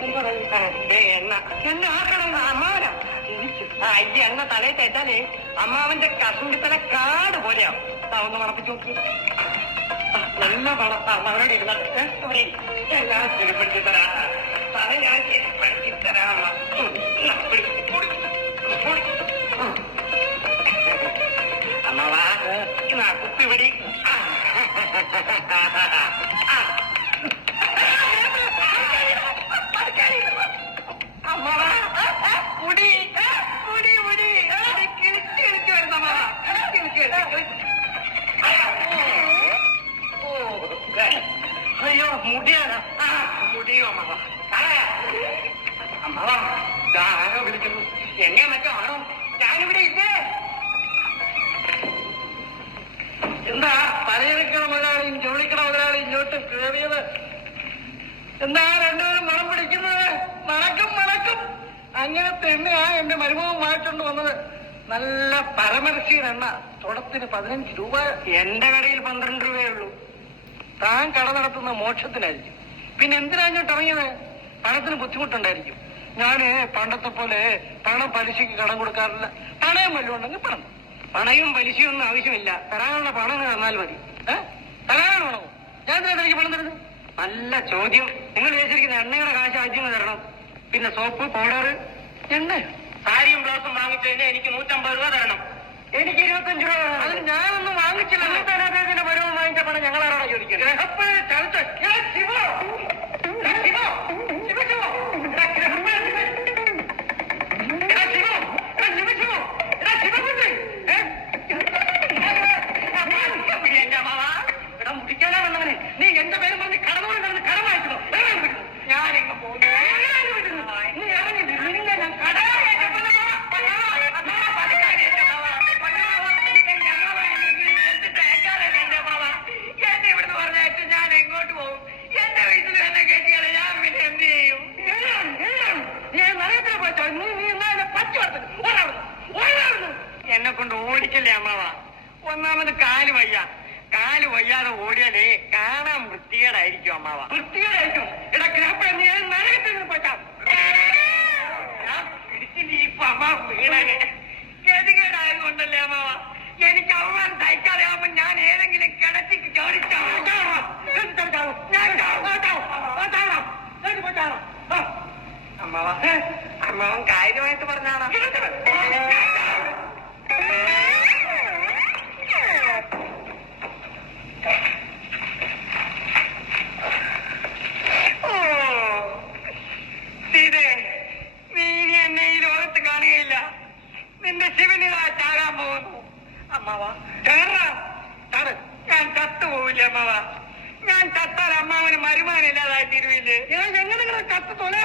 എണ്ണ എണ്ണ ആക്കണം അമ്മാവനാ. ഈ എണ്ണ തലയിൽ തേച്ചാലേ അമ്മാവന്റെ കസുണ്ടിത്തല കാട് പോലെയാവും. ഒന്ന് മണപ്പിച്ചു നോക്കി. നല്ല മണം. അമ്മാവനോട് ഇരുന്നിട്ട് എല്ലാം ശരിപ്പെടുത്തി തരാ. തല ഞാൻ ശരിപ്പെടുത്തി തരാം. അമ്മാവാ കുത്തിപിടി. അമ്മാവാ മുടി മുടി മുടി കിളിച്ച് കിളിച്ച് വരുന്ന അമ്മാവാ. അയ്യോ മുടിയാണ്. മുടിയോ അമ്മാവാ. അമ്മാവാ ആരോ വിളിക്കുന്നു. എന്നെ മറ്റോ ആണോ? ഞാനിവിടെ ഇല്ലേ? എന്താ പലചരക്കട മുതലാളിയും ജോലിക്കട മുതലാളിയും ഇങ്ങോട്ട് കയറിയത്? എന്താ രണ്ടുപേരും മണം പിടിക്കുന്നത്? മണക്കും മണക്കും. അങ്ങനത്തെ എണ്ണയാ എന്റെ മരുമകൻ വാങ്ങിച്ചോണ്ട് വന്നത്. നല്ല പരമരസീൻ എണ്ണ. തുടത്തിന് 15 രൂപ. എന്റെ കടയിൽ 12 രൂപയേ ഉള്ളൂ. താൻ കട നടത്തുന്ന മോക്ഷത്തിനായിരിക്കും. പിന്നെ എന്തിനാ ഇങ്ങോട്ട് ഇറങ്ങിയത്? പണത്തിന് ബുദ്ധിമുട്ടുണ്ടായിരിക്കും. ഞാന് പണ്ടത്തെ പോലെ പണം പലിശയ്ക്ക് കടം കൊടുക്കാറില്ല. പണയം വല്ലതും ഉണ്ടെങ്കിൽ പണം. പണയും പലിശയൊന്നും ആവശ്യമില്ല. തരാനുള്ള പണം തന്നാൽ മതി. തരാനാണ് പണമോ? ഞാൻ എന്തിനാ എനിക്ക് പണം തരുന്നത്? നല്ല ചോദ്യം. നിങ്ങൾ വിചാരിച്ചിരിക്കുന്ന എണ്ണയുടെ കാശ് ആദ്യം തരണം. പിന്നെ സോപ്പ്, പൗഡർ, എണ്ണ, സാരിയും ബ്ലൗസും വാങ്ങിച്ചതിന് എനിക്ക് 150 രൂപ തരണം. എനിക്ക് 25 രൂപ. അതിന് ഞാനൊന്നും വാങ്ങിച്ചില്ല. അദ്ദേഹത്തിന്റെ പരവും വാങ്ങിച്ച പണം ഞങ്ങളാരാണോ ചോദിക്കുന്നത്? മുടിക്കാനാ വന്നവനെ നീ എന്റെ പേര് പറഞ്ഞ് കടന്നോട് കിടന്ന് കടം വായിച്ചോ? ഞാനെങ്ങ് പോകുന്നു. നീ ഇറങ്ങി നിന്നെ ഞാൻ കട എന്നെ ഇവിടുന്ന് പറഞ്ഞായിട്ട് ഞാൻ എങ്ങോട്ട് പോകും? എന്റെ വീട്ടിൽ എന്നെ കേട്ടിയാൽ ഞാൻ പിന്നെ എന്ത് ചെയ്യും? നീ നരകത്തിൽ പോയിട്ടോ. നീ എന്നാ പച്ച എന്നെ കൊണ്ട് ഓടിക്കല്ലേ അമ്മാവ. ഒന്നാമത് കാല് വയ്യ. കാല് വയ്യാതെ ഓടിയാലേ കാണാൻ വൃത്തികേടായിരിക്കും അമ്മാവ. വൃത്തികേടായിരിക്കും. എടാ ഗ്രഹപ്പ നീ നരകത്തിൽ നിന്ന് പോയിട്ടാ. ഞാൻ പിടിച്ചിട്ട് ഇപ്പൊ അമ്മാവ വീണനെ ഗതികേടായതുകൊണ്ടല്ലേ അമ്മാവ. എനിക്ക് അവമാനം സഹിക്കാതെ ആവുമ്പോ ഞാൻ ഏതെങ്കിലും കിണറ്റിക്ക് ചോദിച്ചാ അമ്മാവ. അമ്മാവൻ കാര്യമായിട്ട് പറഞ്ഞാണോ? നിന്റെ ശിവനിതാ ചാകാൻ പോകുന്നു അമ്മാവ. ഞാൻ ചത്തുപോവില്ലേ അമ്മാവ? ഞാൻ ചത്താൽ അമ്മാവന് മരുമാനില്ലാതായി തീരുവില്ലേ? എങ്ങനെ ചത്തു തൊലാ?